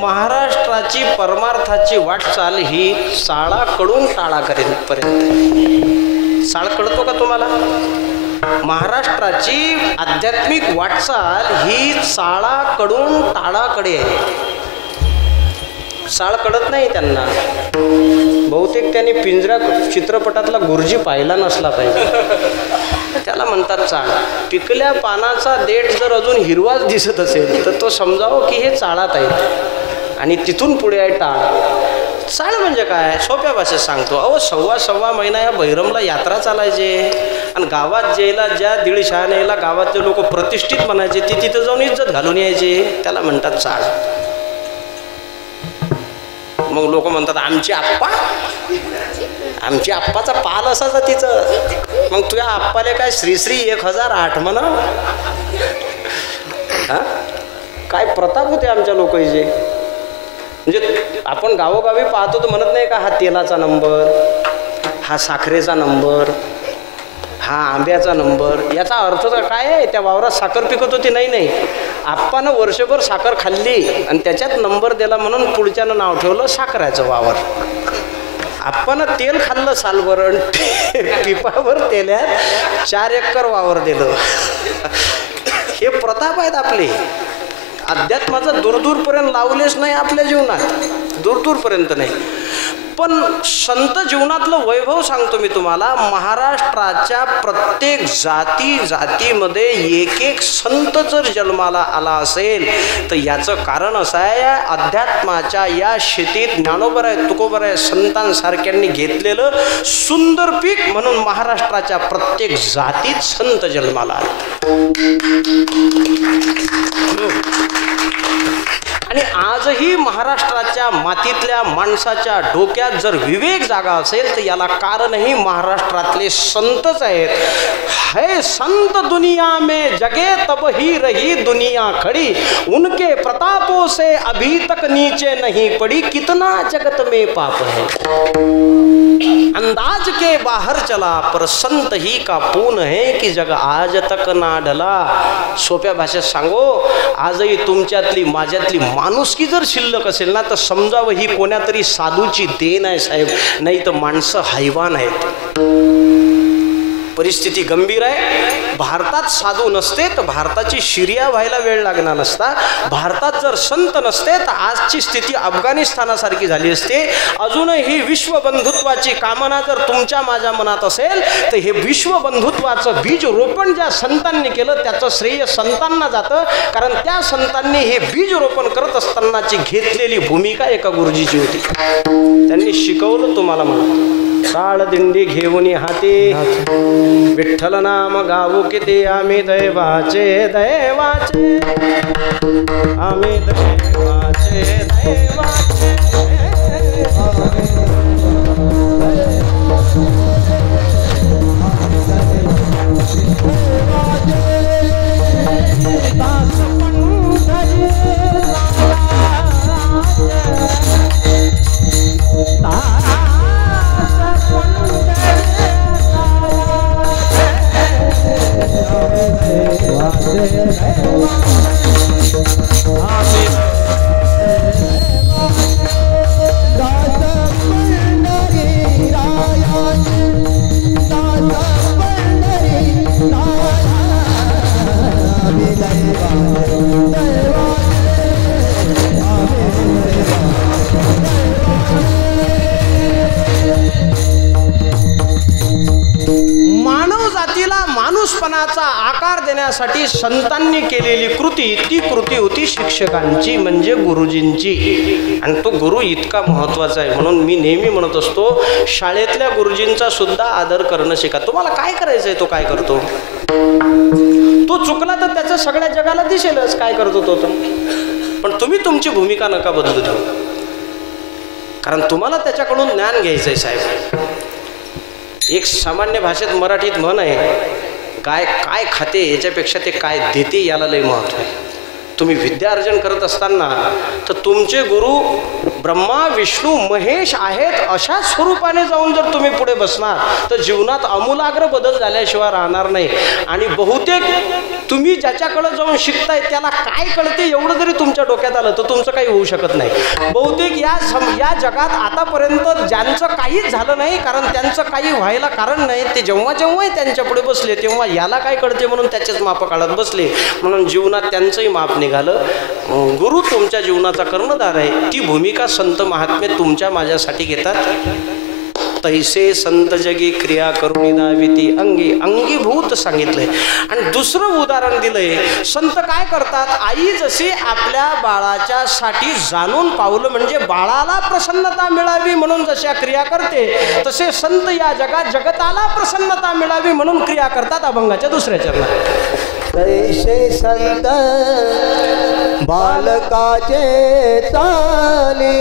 महाराष्ट्राची परमार्थाची वाटचाल ही साळाकडून टाळापर्यंत. साळ कळतो का तुम्हाला? महाराष्ट्राची आध्यात्मिक वाटचाल ही साळाकडून टाळाकडे आहे. साळ कळत नाही त्यांना. बहुतेक त्यांनी पिंजरा चित्रपटातला गुरुजी पाहिला नसला पाहिजे. त्याला म्हणतात चाळ. पिकल्या पानाचा देठ जर अजून हिरवाच दिसत असेल तर तो समजावं की हे चाळात आहे आणि तिथून पुढे आहे टाळ. चाळ म्हणजे काय? सोप्या भाषेत सांगतो. अहो सव्वा महिना या बहिरमला यात्रा चालायचे आणि गावात जेला ज्या दीडशहानेला गावातले लोक प्रतिष्ठित म्हणायचे ते तिथं जाऊन इज्जत घालून यायचे. त्याला म्हणतात चाळ. मग लोक म्हणतात आमची आप्पा, आमची आप्पाचा पाल असाचा तिचं. मग तुझ्या आप्पाले काय श्री 1008 म्हणा. हा काय प्रताप होते आमच्या लोकांचे. म्हणजे आपण गावोगावी पाहतो तर म्हणत नाही का हा तेलाचा नंबर, हा साखरेचा नंबर, हा आंब्याचा नंबर. याचा अर्थ तर काय आहे? त्या वावरात साखर पिकत होती? नाही. आप्पानं वर्षभर साखर खाल्ली आणि त्याच्यात नंबर दिला म्हणून पुढच्यानं नाव ठेवलं साखराचं वावर. आप्पानं तेल खाल्लं सालभर आणि पिपावर तेल्यात 4 एकर वावर दिलं. हे प्रताप आहेत आपले. अध्यात्माचं दूरपर्यंत लावलेच नाही आपल्या जीवनात, दूरपर्यंत नाही. पण संत जीवनातलं वैभव सांगतो मी तुम्हाला. महाराष्ट्राच्या प्रत्येक जातीमध्ये एक संत जर जन्माला आला असेल तर याचं कारण असं आहे, अध्यात्माच्या या शेतीत ज्ञानोबराय तुकोबराय संतांसारख्यांनी घेतलेलं सुंदर पीक म्हणून महाराष्ट्राच्या प्रत्येक जातीत संत जन्माला आले. आणि आजही महाराष्ट्राच्या मातीतल्या माणसाच्या डोक्यात जर विवेक जागा असेल तर याला कारणही महाराष्ट्रातले संतच आहेत. है संत दुनिया में जगे तब ही रही दुनिया खड़ी, उनके प्रतापों से अभी तक नीचे नहीं पड़ी, कितना जगत में पाप है. अंदाज के बाहर चला पर संत ही का पून है कि जग आज तक ना ढला. सोप्या भाषेत सांगो, आजही तुमच्यातली माझ्यातली माणुसकी जर शिल्लक असेल ना तर समजावं ही कोण्यातरी साधूची देण आहे साहेब, नाही तर माणसं हैवान आहेत. परिस्थिती गंभीर आहे. भारतात साधू नसते तर भारताची शिर्या व्हायला वेळ लागणार नसता. भारतात जर संत नसते तर आजची स्थिती अफगाणिस्तानासारखी झाली असते. अजूनही विश्वबंधुत्वाची कामना जर तुमच्या माझ्या मनात असेल तर हे विश्वबंधुत्वाचं बीज रोपण ज्या संतांनी केलं त्याचं श्रेय संतांना जातं. कारण त्या संतांनी हे बीज रोपण करत असतानाची घेतलेली भूमिका एका गुरुजीची होती. त्यांनी शिकवलं तुम्हाला म्हणा. टाळ दिंडी घेऊन हाती विठ्ठल नाम गाऊ किती आम्ही दैवाचे दैवाचे, आम्ही दैवाचे दैवाचे. मानव जातीला माणूसपणाचा आकार संस्कार देण्यासाठी संतांनी केलेली कृती, ती कृती होती शिक्षकांची म्हणजे गुरुजींची. आणि तो गुरु इतका महत्त्वाचा आहे. म्हणून मी नेहमी म्हणत असतो, शाळेतल्या गुरुजींचा सुद्धा आदर करणं शिका. तुम्हाला काय करायचं आहे तो काय करतो, तो चुकला तर त्याचं सगळ्या जगाला दिसेलच काय करतो तो. पण तुम्ही तुमची भूमिका नका बदलू देऊ, कारण तुम्हाला त्याच्याकडून ज्ञान घ्यायचं आहे साहेब. एक सामान्य भाषेत मराठीत म्हण आहे, काय काय खाते याच्यापेक्षा ते काय देते याला लय महत्त्व आहे. तुम्ही विद्या अर्जन करत असताना तर तुमचे गुरु ब्रह्मा विष्णू महेश आहेत अशा स्वरूपाने जाऊन जर तुम्ही पुढे बसणार तर जीवनात आमूलाग्र बदल झाल्याशिवाय राहणार नाही. आणि बहुतेक तुम्ही ज्याच्याकडे जाऊन शिकताय त्याला काय कळते एवढं जरी तुमच्या डोक्यात आलं तर तुमचं काही होऊ शकत नाही. बहुतेक या जगात आतापर्यंत ज्यांचं काहीच झालं नाही, कारण त्यांचं काही व्हायला कारण नाही, ते जेव्हा त्यांच्या पुढे बसले तेव्हा याला काय कळते म्हणून त्याचेच माप काढत बसले. म्हणून जीवनात त्यांचंही माप निघालं. गुरु तुमच्या जीवनाचा कर्णधार आहे. ती भूमिका संत महात्मे तुमच्या माझ्यासाठी घेतात. तैसे संत जगी क्रिया करुणी दाविती अंगी, अंगीभूत सांगितलंय. आणि दुसरं उदाहरण दिलंय, संत काय करतात, आई जशी आपल्या बाळाच्या साठी जाणून पावलं म्हणजे बाळाला प्रसन्नता मिळावी म्हणून जशा क्रिया करते, तसे संत या जगात जगताला प्रसन्नता मिळावी म्हणून क्रिया करतात. अभंगाच्या दुसऱ्या चरणात तैसे संत बालकाचे चाले